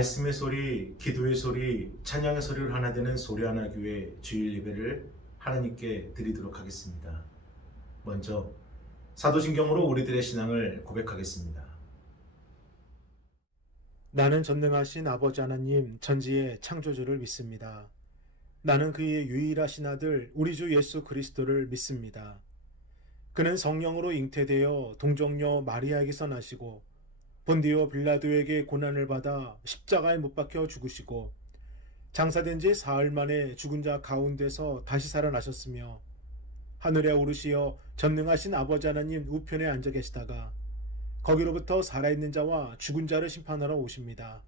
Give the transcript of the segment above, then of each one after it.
말씀의 소리, 기도의 소리, 찬양의 소리를 하나 되는 소리하나교회 주일 예배를 하나님께 드리도록 하겠습니다. 먼저 사도신경으로 우리들의 신앙을 고백하겠습니다. 나는 전능하신 아버지 하나님 전지의 창조주를 믿습니다. 나는 그의 유일하신 아들 우리 주 예수 그리스도를 믿습니다. 그는 성령으로 잉태되어 동정녀 마리아에게서 나시고 본디오 빌라도에게 고난을 받아 십자가에 못 박혀 죽으시고 장사된 지 사흘 만에 죽은 자 가운데서 다시 살아나셨으며 하늘에 오르시어 전능하신 아버지 하나님 우편에 앉아 계시다가 거기로부터 살아있는 자와 죽은 자를 심판하러 오십니다.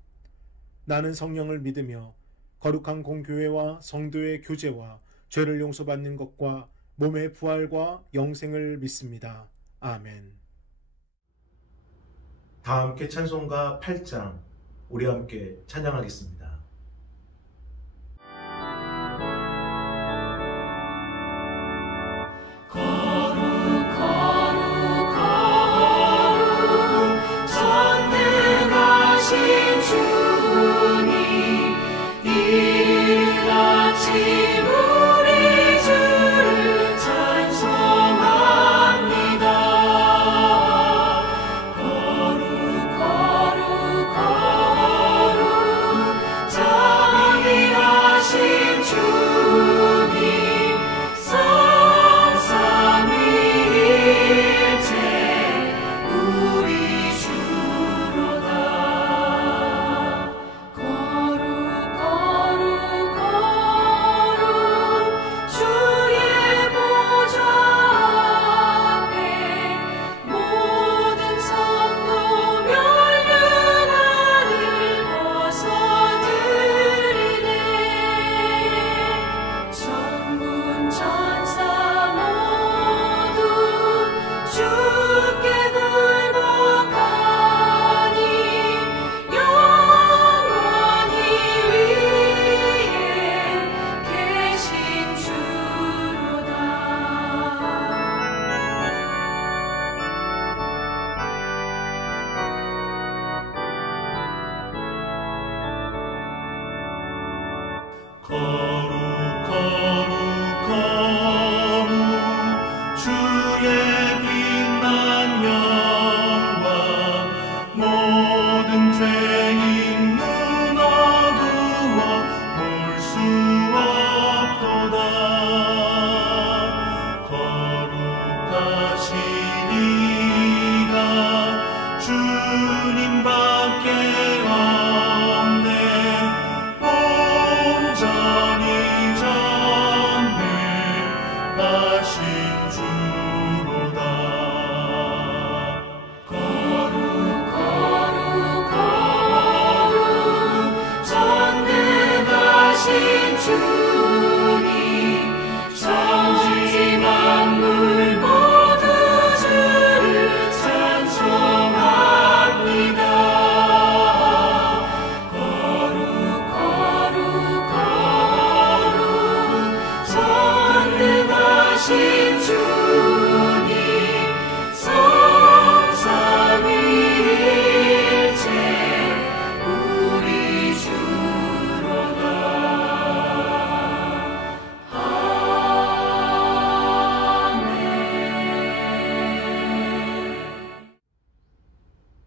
나는 성령을 믿으며 거룩한 공교회와 성도의 교제와 죄를 용서받는 것과 몸의 부활과 영생을 믿습니다. 아멘. 다 함께 찬송가 8장 우리 함께 찬양하겠습니다.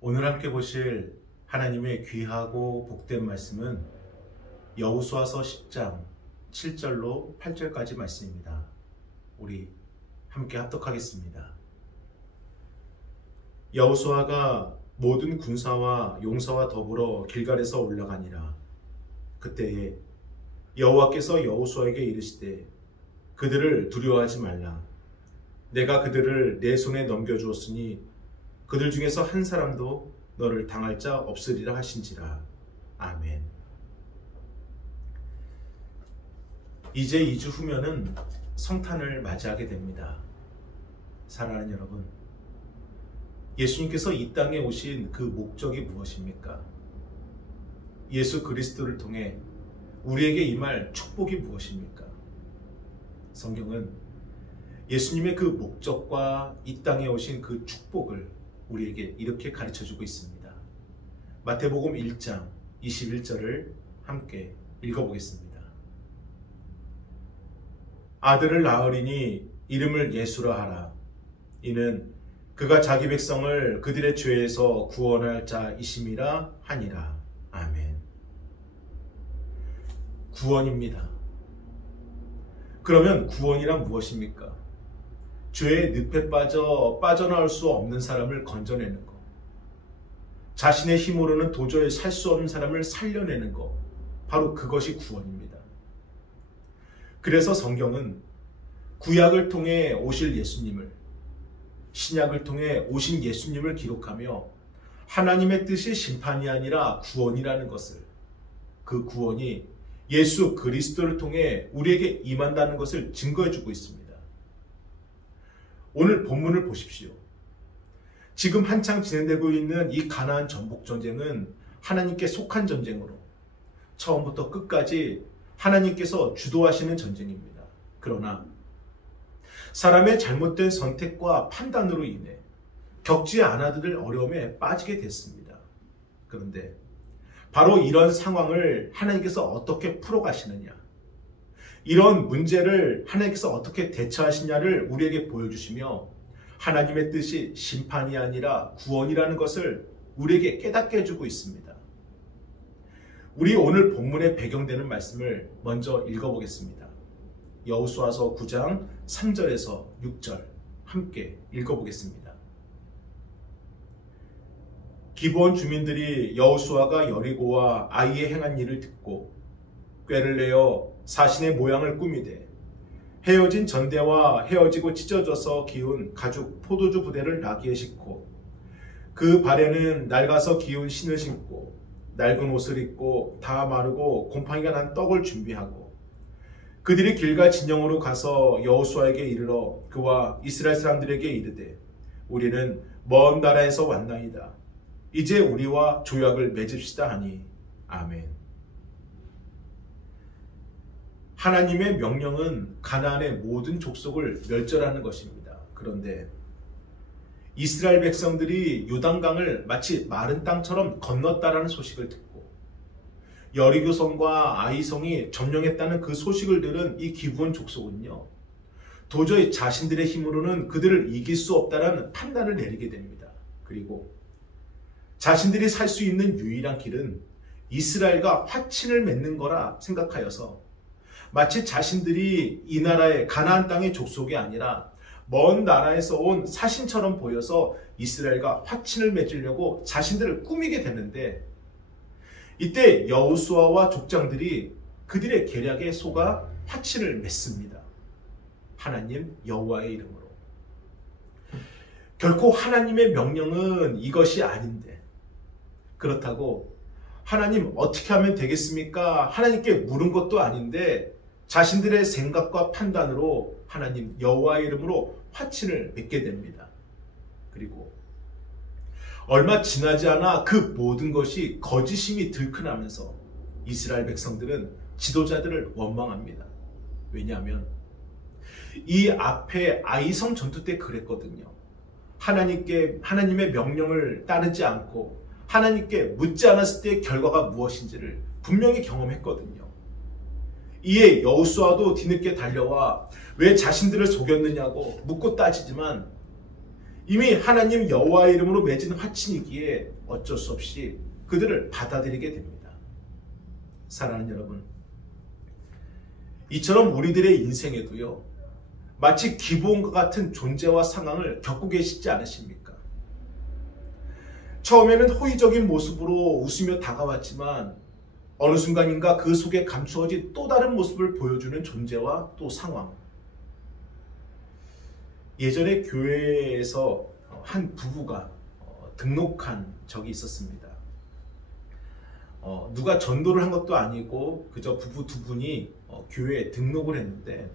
오늘 함께 보실 하나님의 귀하고 복된 말씀은 여호수아서 10장 7절로 8절까지 말씀입니다. 우리 함께 합독하겠습니다. 여호수아가 모든 군사와 용사와 더불어 길갈에서 올라가니라. 그때에 여호와께서 여호수아에게 이르시되 그들을 두려워하지 말라. 내가 그들을 내 손에 넘겨주었으니 그들 중에서 한 사람도 너를 당할 자 없으리라 하신지라. 아멘. 이제 2주 후면은 성탄을 맞이하게 됩니다. 사랑하는 여러분, 예수님께서 이 땅에 오신 그 목적이 무엇입니까? 예수 그리스도를 통해 우리에게 임할 축복이 무엇입니까? 성경은 예수님의 그 목적과 이 땅에 오신 그 축복을 우리에게 이렇게 가르쳐주고 있습니다. 마태복음 1장 21절을 함께 읽어보겠습니다. 아들을 낳으리니 이름을 예수라 하라. 이는 그가 자기 백성을 그들의 죄에서 구원할 자이심이라 하니라. 아멘. 구원입니다. 그러면 구원이란 무엇입니까? 죄의 늪에 빠져나올 수 없는 사람을 건져내는 것. 자신의 힘으로는 도저히 살 수 없는 사람을 살려내는 것. 바로 그것이 구원입니다. 그래서 성경은 구약을 통해 오실 예수님을, 신약을 통해 오신 예수님을 기록하며 하나님의 뜻이 심판이 아니라 구원이라는 것을, 그 구원이 예수 그리스도를 통해 우리에게 임한다는 것을 증거해주고 있습니다. 오늘 본문을 보십시오. 지금 한창 진행되고 있는 이 가나안 전복 전쟁은 하나님께 속한 전쟁으로 처음부터 끝까지 하나님께서 주도하시는 전쟁입니다. 그러나 사람의 잘못된 선택과 판단으로 인해 겪지 않아도 될 어려움에 빠지게 됐습니다. 그런데 바로 이런 상황을 하나님께서 어떻게 풀어가시느냐, 이런 문제를 하나님께서 어떻게 대처하시냐를 우리에게 보여주시며 하나님의 뜻이 심판이 아니라 구원이라는 것을 우리에게 깨닫게 해주고 있습니다. 우리 오늘 본문에 배경되는 말씀을 먼저 읽어보겠습니다. 여호수아서 9장 3절에서 6절 함께 읽어보겠습니다. 기브온 주민들이 여호수아가 여리고와 아이에 행한 일을 듣고 꾀를 내어 사신의 모양을 꾸미되 헤어진 전대와 헤어지고 찢어져서 기운 가죽 포도주 부대를 나귀에 싣고 그 발에는 낡아서 기운 신을 신고 낡은 옷을 입고 다 마르고 곰팡이가 난 떡을 준비하고 그들이 길갈 진영으로 가서 여호수아에게 이르러 그와 이스라엘 사람들에게 이르되 우리는 먼 나라에서 왔나이다. 이제 우리와 조약을 맺읍시다 하니 아멘. 하나님의 명령은 가나안의 모든 족속을 멸절하는 것입니다. 그런데 이스라엘 백성들이 요단강을 마치 마른 땅처럼 건넜다라는 소식을 듣고 여리고성과 아이성이 점령했다는 그 소식을 들은 이 기브온 족속은요, 도저히 자신들의 힘으로는 그들을 이길 수 없다라는 판단을 내리게 됩니다. 그리고 자신들이 살 수 있는 유일한 길은 이스라엘과 화친을 맺는 거라 생각하여서 마치 자신들이 이 나라의 가나안 땅의 족속이 아니라 먼 나라에서 온 사신처럼 보여서 이스라엘과 화친을 맺으려고 자신들을 꾸미게 되는데, 이때 여호수아와 족장들이 그들의 계략에 속아 화친을 맺습니다. 하나님 여호와의 이름으로. 결코 하나님의 명령은 이것이 아닌데, 그렇다고 하나님 어떻게 하면 되겠습니까? 하나님께 물은 것도 아닌데 자신들의 생각과 판단으로 하나님 여호와의 이름으로 화친을 맺게 됩니다. 그리고 얼마 지나지 않아 그 모든 것이 거짓임이 들켜나면서 이스라엘 백성들은 지도자들을 원망합니다. 왜냐하면 이 앞에 아이성 전투 때 그랬거든요. 하나님의 명령을 따르지 않고 하나님께 묻지 않았을 때의 결과가 무엇인지를 분명히 경험했거든요. 이에 여호수아도 뒤늦게 달려와 왜 자신들을 속였느냐고 묻고 따지지만 이미 하나님 여호와의 이름으로 맺은 화친이기에 어쩔 수 없이 그들을 받아들이게 됩니다. 사랑하는 여러분, 이처럼 우리들의 인생에도요, 마치 기브온과 같은 존재와 상황을 겪고 계시지 않으십니까? 처음에는 호의적인 모습으로 웃으며 다가왔지만 어느 순간인가 그 속에 감추어진 또 다른 모습을 보여주는 존재와 또 상황. 예전에 교회에서 한 부부가 등록한 적이 있었습니다. 누가 전도를 한 것도 아니고 그저 부부 두 분이 교회에 등록을 했는데,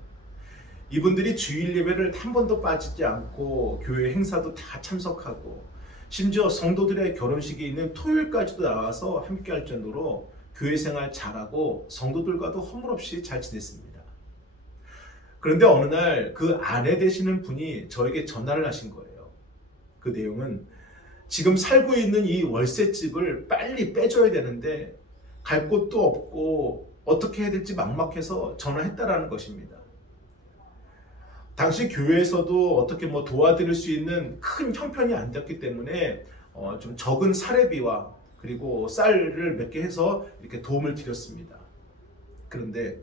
이분들이 주일 예배를 한 번도 빠지지 않고 교회 행사도 다 참석하고 심지어 성도들의 결혼식이 있는 토요일까지도 나와서 함께 할 정도로 교회 생활 잘하고 성도들과도 허물없이 잘 지냈습니다. 그런데 어느 날 그 아내 되시는 분이 저에게 전화를 하신 거예요. 그 내용은 지금 살고 있는 이 월세집을 빨리 빼줘야 되는데 갈 곳도 없고 어떻게 해야 될지 막막해서 전화했다라는 것입니다. 당시 교회에서도 어떻게 도와드릴 수 있는 큰 형편이 안 됐기 때문에 좀 적은 사례비와 그리고 쌀을 몇 개 해서 이렇게 도움을 드렸습니다. 그런데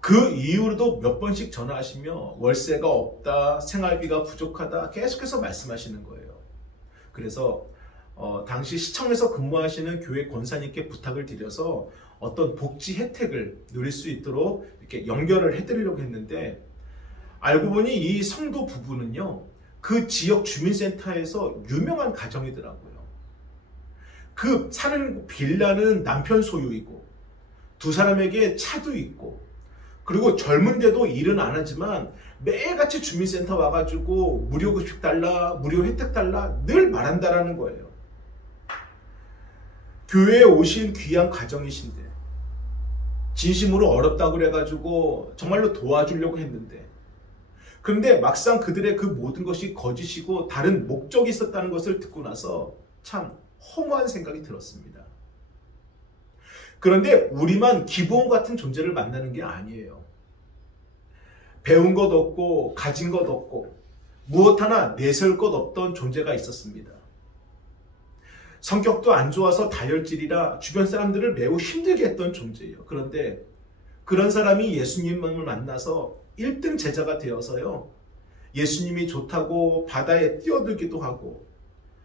그 이후로도 몇 번씩 전화하시며 월세가 없다, 생활비가 부족하다 계속해서 말씀하시는 거예요. 그래서 당시 시청에서 근무하시는 교회 권사님께 부탁을 드려서 어떤 복지 혜택을 누릴 수 있도록 이렇게 연결을 해드리려고 했는데, 알고 보니 이 성도 부부는요, 그 지역 주민센터에서 유명한 가정이더라고요. 그 사는 빌라는 남편 소유이고 두 사람에게 차도 있고, 그리고 젊은데도 일은 안 하지만 매일같이 주민센터 와가지고 무료 급식 달라, 무료 혜택 달라 늘 말한다라는 거예요. 교회에 오신 귀한 가정이신데 진심으로 어렵다고 그래가지고 정말로 도와주려고 했는데, 그런데 막상 그들의 그 모든 것이 거짓이고 다른 목적이 있었다는 것을 듣고 나서 참 허무한 생각이 들었습니다. 그런데 우리만 기부원 같은 존재를 만나는 게 아니에요. 배운 것 없고 가진 것 없고 무엇 하나 내세울 것 없던 존재가 있었습니다. 성격도 안 좋아서 다혈질이라 주변 사람들을 매우 힘들게 했던 존재예요. 그런데 그런 사람이 예수님을 만나서 1등 제자가 되어서요, 예수님이 좋다고 바다에 뛰어들기도 하고,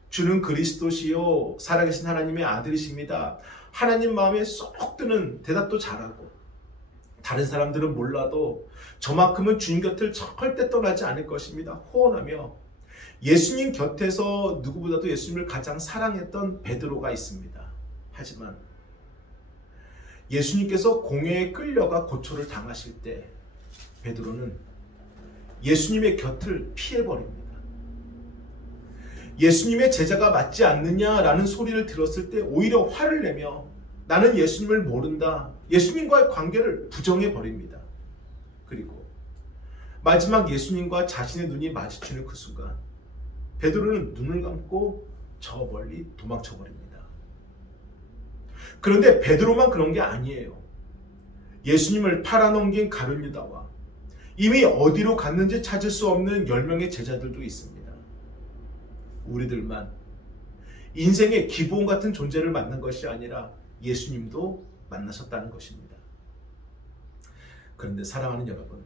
주는 그리스도시요 살아계신 하나님의 아들이십니다, 하나님 마음에 쏙 드는 대답도 잘하고, 다른 사람들은 몰라도 저만큼은 주님 곁을 절대 떠나지 않을 것입니다 호언하며 예수님 곁에서 누구보다도 예수님을 가장 사랑했던 베드로가 있습니다. 하지만 예수님께서 공회에 끌려가 고초를 당하실 때 베드로는 예수님의 곁을 피해버립니다. 예수님의 제자가 맞지 않느냐라는 소리를 들었을 때 오히려 화를 내며 나는 예수님을 모른다, 예수님과의 관계를 부정해버립니다. 그리고 마지막 예수님과 자신의 눈이 마주치는 그 순간 베드로는 눈을 감고 저 멀리 도망쳐버립니다. 그런데 베드로만 그런 게 아니에요. 예수님을 팔아넘긴 가룟 유다와 이미 어디로 갔는지 찾을 수 없는 10명의 제자들도 있습니다. 우리들만 인생의 기본 같은 존재를 만난 것이 아니라 예수님도 만나셨다는 것입니다. 그런데 사랑하는 여러분,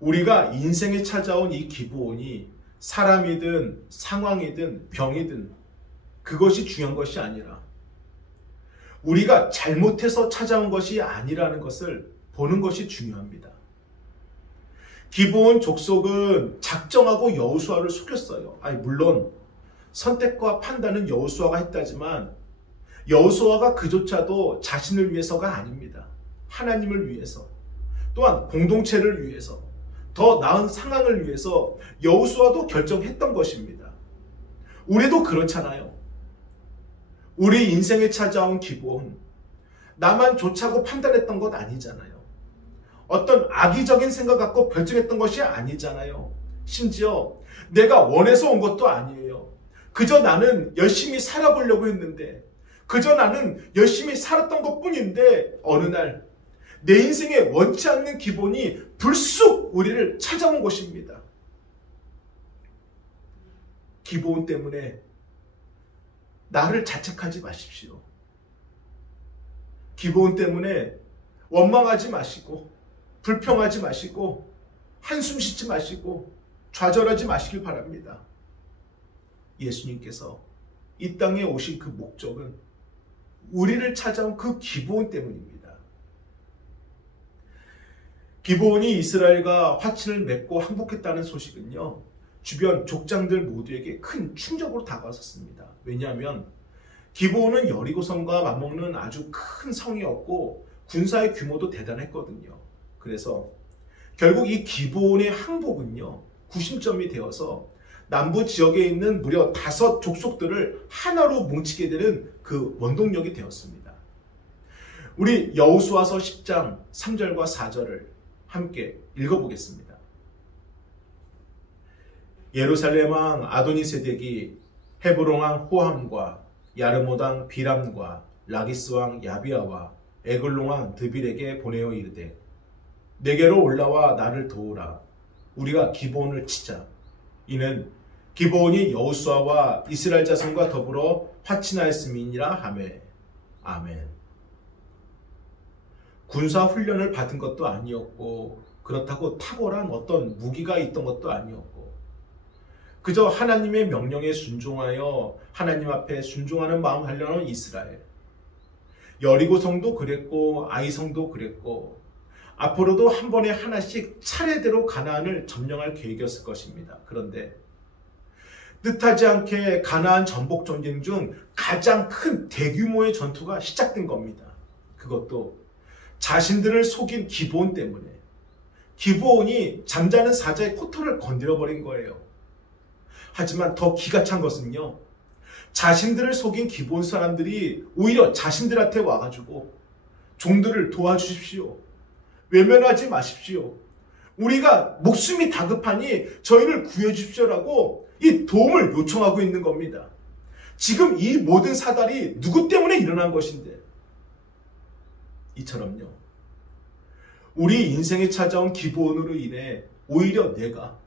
우리가 인생에 찾아온 이 기부원이 사람이든 상황이든 병이든 그것이 중요한 것이 아니라 우리가 잘못해서 찾아온 것이 아니라는 것을 보는 것이 중요합니다. 기브온 족속은 작정하고 여호수아를 속였어요. 물론 선택과 판단은 여호수아가 했다지만 여호수아가 그조차도 자신을 위해서가 아닙니다. 하나님을 위해서, 또한 공동체를 위해서, 더 나은 상황을 위해서 여호수아도 결정했던 것입니다. 우리도 그렇잖아요. 우리 인생에 찾아온 기브온, 나만 좋자고 판단했던 것 아니잖아요. 어떤 악의적인 생각 갖고 결정했던 것이 아니잖아요. 심지어 내가 원해서 온 것도 아니에요. 그저 나는 열심히 살아보려고 했는데, 그저 나는 열심히 살았던 것뿐인데 어느 날 내 인생에 원치 않는 기본이 불쑥 우리를 찾아온 것입니다. 기본 때문에 나를 자책하지 마십시오. 기본 때문에 원망하지 마시고 불평하지 마시고 한숨 쉬지 마시고 좌절하지 마시길 바랍니다. 예수님께서 이 땅에 오신 그 목적은 우리를 찾아온 그 기브온 때문입니다. 기브온이 이스라엘과 화친을 맺고 항복했다는 소식은요, 주변 족장들 모두에게 큰 충격으로 다가왔었습니다. 왜냐하면 기브온은 여리고성과 맞먹는 아주 큰 성이었고 군사의 규모도 대단했거든요. 그래서 결국 이 기브온의 항복은요, 구심점이 되어서 남부 지역에 있는 무려 5 족속들을 하나로 뭉치게 되는 그 원동력이 되었습니다. 우리 여호수아서 10장 3절과 4절을 함께 읽어보겠습니다. 예루살렘 왕 아도니세덱이 헤브론 왕 호함과 야르못 왕 비람과 라기스 왕 야비아와 에글론 왕 드빌에게 보내어 이르되 내게로 올라와 나를 도우라. 우리가 기브온을 치자. 이는 기브온이 여호수아와 이스라엘 자손과 더불어 화친하였음이니라 하매. 아멘. 군사 훈련을 받은 것도 아니었고 그렇다고 탁월한 어떤 무기가 있던 것도 아니었고 그저 하나님의 명령에 순종하여 하나님 앞에 순종하는 마음 하려는 이스라엘. 여리고성도 그랬고 아이성도 그랬고 앞으로도 한 번에 하나씩 차례대로 가나안을 점령할 계획이었을 것입니다. 그런데 뜻하지 않게 가나안 전복 전쟁 중 가장 큰 대규모의 전투가 시작된 겁니다. 그것도 자신들을 속인 기브온 때문에. 기브온이 잠자는 사자의 코털을 건드려버린 거예요. 하지만 더 기가 찬 것은요, 자신들을 속인 기브온 사람들이 오히려 자신들한테 와가지고 종들을 도와주십시오. 외면하지 마십시오. 우리가 목숨이 다급하니 저희를 구해주십시오라고 이 도움을 요청하고 있는 겁니다. 지금 이 모든 사달이 누구 때문에 일어난 것인데, 이처럼요, 우리 인생에 찾아온 기브온으로 인해 오히려 내가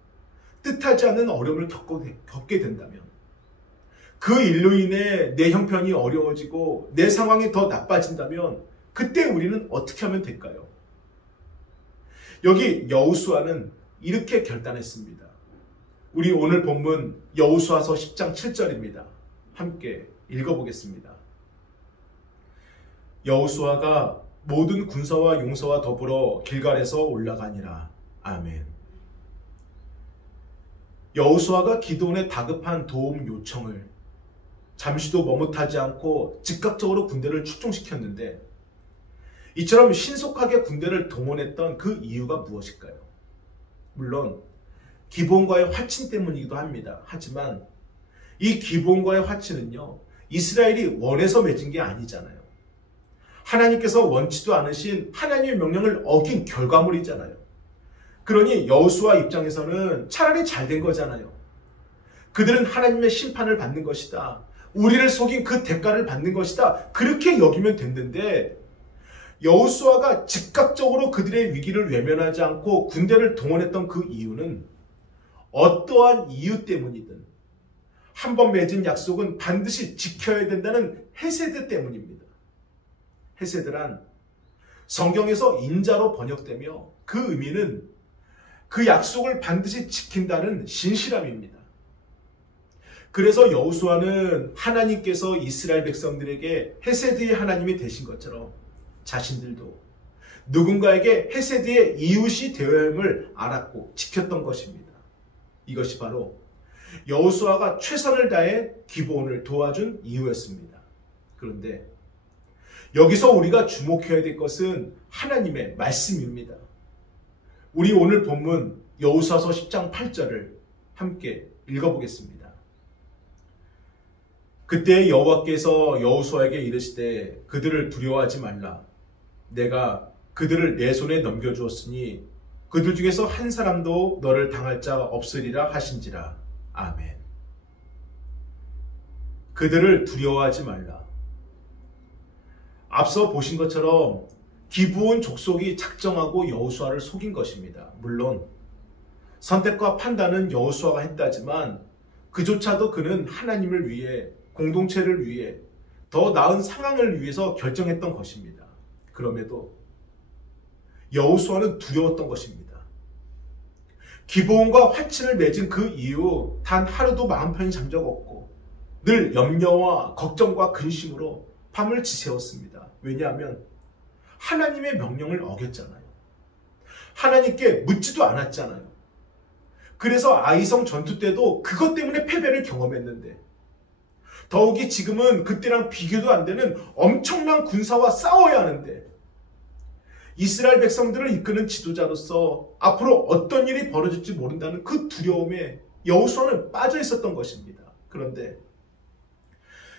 뜻하지 않은 어려움을 겪게 된다면, 그 일로 인해 내 형편이 어려워지고 내 상황이 더 나빠진다면 그때 우리는 어떻게 하면 될까요? 여기 여호수아는 이렇게 결단했습니다. 우리 오늘 본문 여호수아서 10장 7절입니다. 함께 읽어보겠습니다. 여호수아가 모든 군사와 용사와 더불어 길갈에서 올라가니라. 아멘. 여호수아가 기드온의 다급한 도움 요청을 잠시도 머뭇하지 않고 즉각적으로 군대를 출동시켰는데, 이처럼 신속하게 군대를 동원했던 그 이유가 무엇일까요? 물론 기브온과의 화친 때문이기도 합니다. 하지만 이 기브온과의 화친은요, 이스라엘이 원해서 맺은 게 아니잖아요. 하나님께서 원치도 않으신 하나님의 명령을 어긴 결과물이잖아요. 그러니 여호수아 입장에서는 차라리 잘된 거잖아요. 그들은 하나님의 심판을 받는 것이다. 우리를 속인 그 대가를 받는 것이다. 그렇게 여기면 됐는데, 여호수아가 즉각적으로 그들의 위기를 외면하지 않고 군대를 동원했던 그 이유는 어떠한 이유 때문이든 한 번 맺은 약속은 반드시 지켜야 된다는 헤세드 때문입니다. 헤세드란 성경에서 인자로 번역되며 그 의미는 그 약속을 반드시 지킨다는 신실함입니다. 그래서 여호수아는 하나님께서 이스라엘 백성들에게 헤세드의 하나님이 되신 것처럼 자신들도 누군가에게 헤세드의 이웃이 되어야 함을 알았고 지켰던 것입니다. 이것이 바로 여호수아가 최선을 다해 기브온을 도와준 이유였습니다. 그런데 여기서 우리가 주목해야 될 것은 하나님의 말씀입니다. 우리 오늘 본문 여호수아서 10장 8절을 함께 읽어보겠습니다. 그때 여호와께서 여호수아에게 이르시되 그들을 두려워하지 말라. 내가 그들을 내 손에 넘겨주었으니 그들 중에서 한 사람도 너를 당할 자 없으리라 하신지라. 아멘. 그들을 두려워하지 말라. 앞서 보신 것처럼 기브온 족속이 작정하고 여호수아를 속인 것입니다. 물론 선택과 판단은 여호수아가 했다지만 그조차도 그는 하나님을 위해, 공동체를 위해, 더 나은 상황을 위해서 결정했던 것입니다. 그럼에도 여호수아는 두려웠던 것입니다. 기브온과 화친을 맺은 그 이후 단 하루도 마음 편히 잠 적 없고 늘 염려와 걱정과 근심으로 밤을 지새웠습니다. 왜냐하면 하나님의 명령을 어겼잖아요. 하나님께 묻지도 않았잖아요. 그래서 아이성 전투 때도 그것 때문에 패배를 경험했는데, 더욱이 지금은 그때랑 비교도 안 되는 엄청난 군사와 싸워야 하는데, 이스라엘 백성들을 이끄는 지도자로서 앞으로 어떤 일이 벌어질지 모른다는 그 두려움에 여호수아는 빠져 있었던 것입니다. 그런데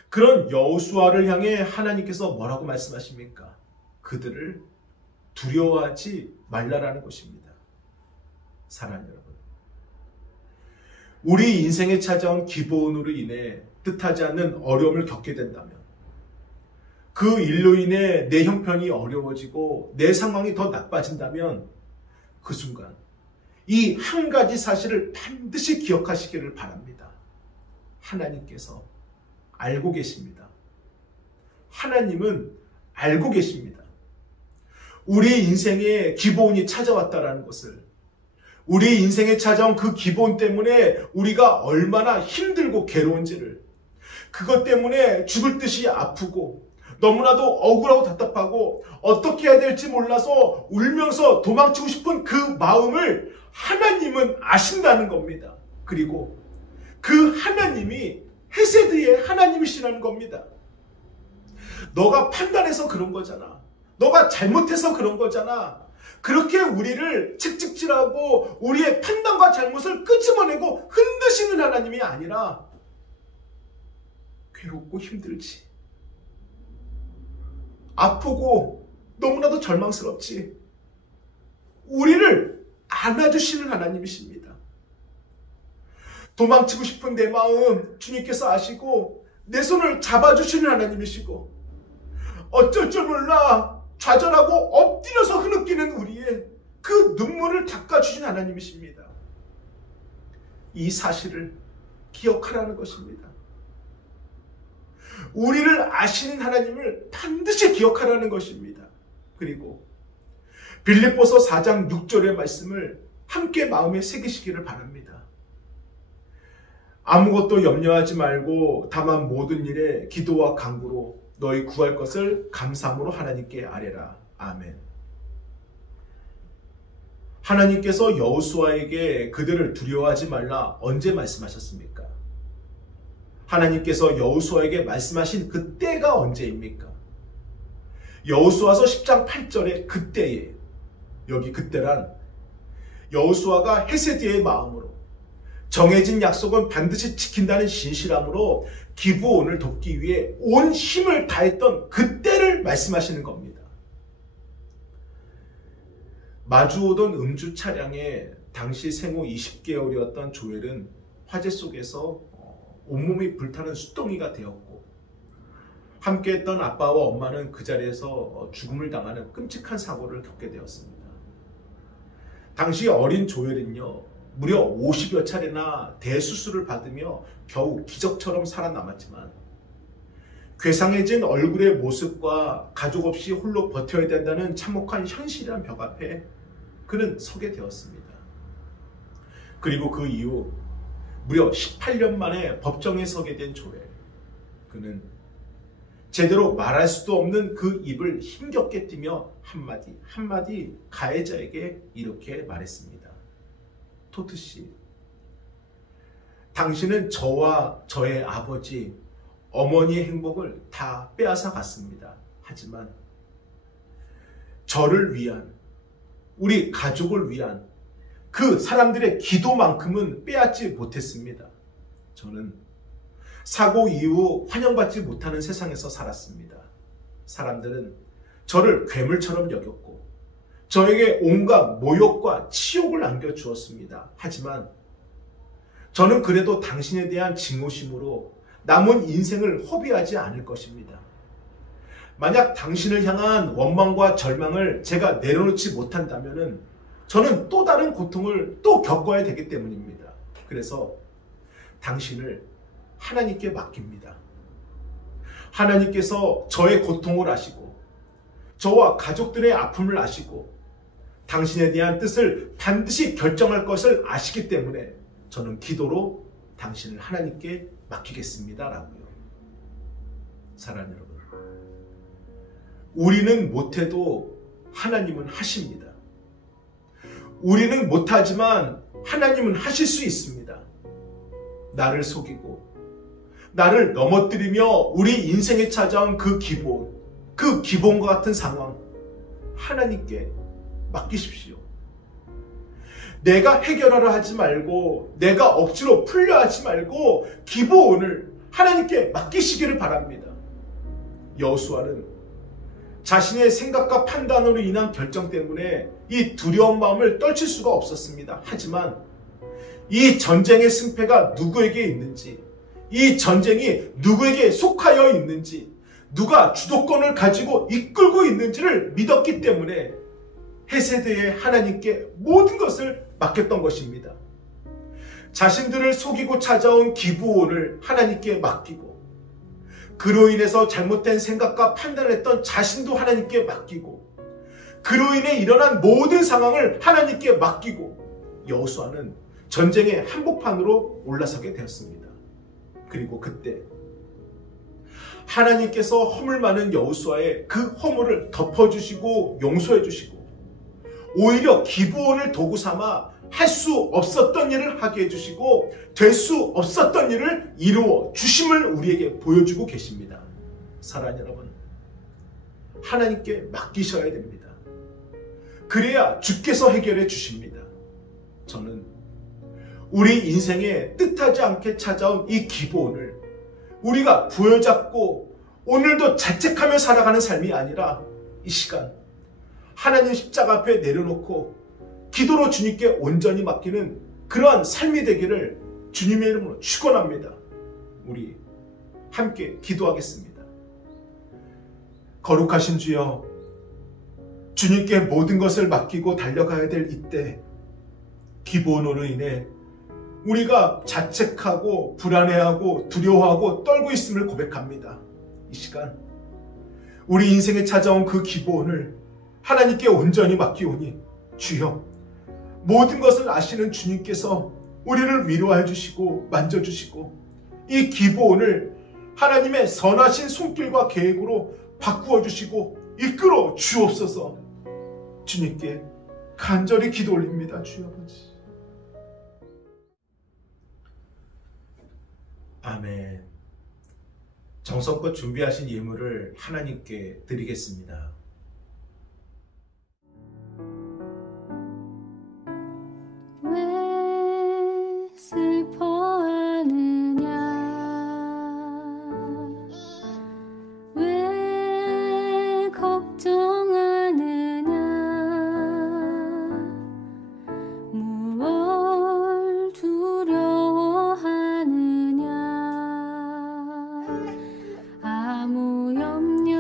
그런 여호수아를 향해 하나님께서 뭐라고 말씀하십니까? 그들을 두려워하지 말라라는 것입니다. 사랑하는 여러분, 우리 인생에 찾아온 기브온으로 인해 뜻하지 않는 어려움을 겪게 된다면, 그 그 일로 인해 내 형편이 어려워지고 내 상황이 더 나빠진다면 그 순간 이 한 가지 사실을 반드시 기억하시기를 바랍니다. 하나님께서 알고 계십니다. 하나님은 알고 계십니다. 우리 인생에 기본이 찾아왔다라는 것을, 우리 인생에 찾아온 그 기본 때문에 우리가 얼마나 힘들고 괴로운지를, 그것 때문에 죽을 듯이 아프고 너무나도 억울하고 답답하고 어떻게 해야 될지 몰라서 울면서 도망치고 싶은 그 마음을 하나님은 아신다는 겁니다. 그리고 그 하나님이 헤세드의 하나님이시라는 겁니다. 너가 판단해서 그런 거잖아. 너가 잘못해서 그런 거잖아. 그렇게 우리를 채찍질하고 우리의 판단과 잘못을 끄집어내고 흔드시는 하나님이 아니라 괴롭고 힘들지, 아프고 너무나도 절망스럽지, 우리를 안아주시는 하나님이십니다. 도망치고 싶은 내 마음 주님께서 아시고 내 손을 잡아주시는 하나님이시고, 어쩔 줄 몰라 좌절하고 엎드려서 흐느끼는 우리의 그 눈물을 닦아주신 하나님이십니다. 이 사실을 기억하라는 것입니다. 우리를 아시는 하나님을 반드시 기억하라는 것입니다. 그리고 빌립보서 4장 6절의 말씀을 함께 마음에 새기시기를 바랍니다. 아무것도 염려하지 말고 다만 모든 일에 기도와 간구로 너희 구할 것을 감사함으로 하나님께 아뢰라. 아멘. 하나님께서 여호수아에게 그들을 두려워하지 말라 언제 말씀하셨습니까? 하나님께서 여호수아에게 말씀하신 그 때가 언제입니까? 여호수아서 10장 8절의 그때에, 여기 그때란 여호수아가 헤세드의 마음으로 정해진 약속은 반드시 지킨다는 신실함으로 기브온을 돕기 위해 온 힘을 다했던 그때를 말씀하시는 겁니다. 마주오던 음주 차량에 당시 생후 20개월이었던 조엘은 화재 속에서 온몸이 불타는 숫덩이가 되었고, 함께했던 아빠와 엄마는 그 자리에서 죽음을 당하는 끔찍한 사고를 겪게 되었습니다. 당시 어린 조엘은요, 무려 50여 차례나 대수술을 받으며 겨우 기적처럼 살아남았지만, 괴상해진 얼굴의 모습과 가족 없이 홀로 버텨야 된다는 참혹한 현실이란 벽 앞에 그는 서게 되었습니다. 그리고 그 이후 무려 18년 만에 법정에 서게 된 조엘. 그는 제대로 말할 수도 없는 그 입을 힘겹게 띠며 한마디 한마디 가해자에게 이렇게 말했습니다. 토트씨, 당신은 저와 저의 아버지, 어머니의 행복을 다 빼앗아 갔습니다. 하지만 저를 위한, 우리 가족을 위한 그 사람들의 기도만큼은 빼앗지 못했습니다. 저는 사고 이후 환영받지 못하는 세상에서 살았습니다. 사람들은 저를 괴물처럼 여겼고 저에게 온갖 모욕과 치욕을 안겨주었습니다. 하지만 저는 그래도 당신에 대한 증오심으로 남은 인생을 허비하지 않을 것입니다. 만약 당신을 향한 원망과 절망을 제가 내려놓지 못한다면 저는 또 다른 고통을 또 겪어야 되기 때문입니다. 그래서 당신을 하나님께 맡깁니다. 하나님께서 저의 고통을 아시고 저와 가족들의 아픔을 아시고 당신에 대한 뜻을 반드시 결정할 것을 아시기 때문에 저는 기도로 당신을 하나님께 맡기겠습니다. 라고요. 사랑하는 여러분, 우리는 못해도 하나님은 하십니다. 우리는 못하지만 하나님은 하실 수 있습니다. 나를 속이고 나를 넘어뜨리며 우리 인생에 찾아온 그 기본과 같은 상황 하나님께 맡기십시오. 내가 해결하려 하지 말고 내가 억지로 풀려 하지 말고 기본을 하나님께 맡기시기를 바랍니다. 여호수아는 자신의 생각과 판단으로 인한 결정 때문에 이 두려운 마음을 떨칠 수가 없었습니다. 하지만 이 전쟁의 승패가 누구에게 있는지, 이 전쟁이 누구에게 속하여 있는지, 누가 주도권을 가지고 이끌고 있는지를 믿었기 때문에 헤세드의 하나님께 모든 것을 맡겼던 것입니다. 자신들을 속이고 찾아온 기브온을 하나님께 맡기고, 그로 인해서 잘못된 생각과 판단을 했던 자신도 하나님께 맡기고, 그로 인해 일어난 모든 상황을 하나님께 맡기고, 여호수아는 전쟁의 한복판으로 올라서게 되었습니다. 그리고 그때 하나님께서 허물 많은 여호수아의 그 허물을 덮어주시고 용서해 주시고, 오히려 기브온을 도구 삼아 할 수 없었던 일을 하게 해주시고 될 수 없었던 일을 이루어 주심을 우리에게 보여주고 계십니다. 사랑하는 여러분, 하나님께 맡기셔야 됩니다. 그래야 주께서 해결해 주십니다. 저는 우리 인생에 뜻하지 않게 찾아온 이 기브온을 우리가 부여잡고 오늘도 자책하며 살아가는 삶이 아니라, 이 시간 하나님 십자가 앞에 내려놓고 기도로 주님께 온전히 맡기는 그러한 삶이 되기를 주님의 이름으로 축원합니다. 우리 함께 기도하겠습니다. 거룩하신 주여, 주님께 모든 것을 맡기고 달려가야 될 이때 기브온으로 인해 우리가 자책하고 불안해하고 두려워하고 떨고 있음을 고백합니다. 이 시간 우리 인생에 찾아온 그 기브온을 하나님께 온전히 맡기오니, 주여, 모든 것을 아시는 주님께서 우리를 위로해 주시고 만져주시고 이 기브온을 하나님의 선하신 손길과 계획으로 바꾸어 주시고 이끌어 주옵소서. 주님께 간절히 기도 올립니다. 주여 아버지. 아멘. 정성껏 준비하신 예물을 하나님께 드리겠습니다. 왜 슬퍼하느냐, 왜 걱정하느냐, 무얼 두려워하느냐, 아무 염려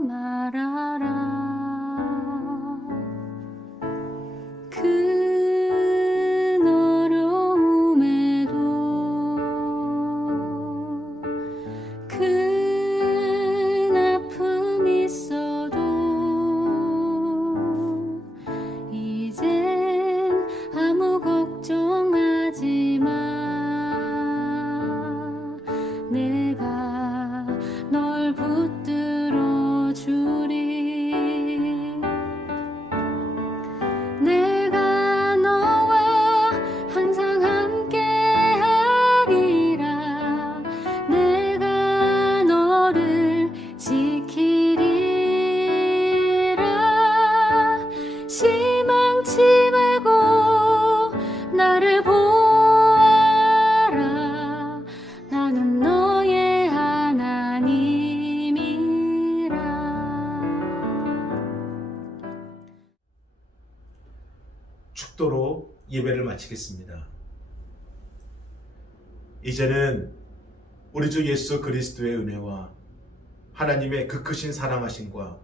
말아라. 큰 어려움에도, 큰 아픔 있어도 이젠 아무 걱정하지 마. 내가 널 붙들어 주리. 내가 너와 항상 함께 하리라. 내가 너를 지키리라. 실망치 말고 나를 보아라. 나는 너의 하나님이라. 축도로 예배를 마치겠습니다. 이제는 우리 주 예수 그리스도의 은혜와 하나님의 그 크신 사랑하심과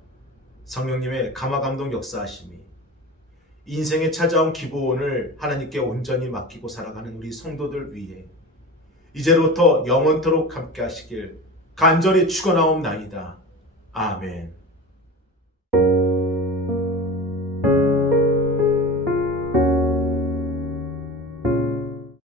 성령님의 감화감동 역사하심이 인생에 찾아온 기브온을 하나님께 온전히 맡기고 살아가는 우리 성도들 위해 이제로부터 영원토록 함께 하시길 간절히 축원하옵나이다. 아멘.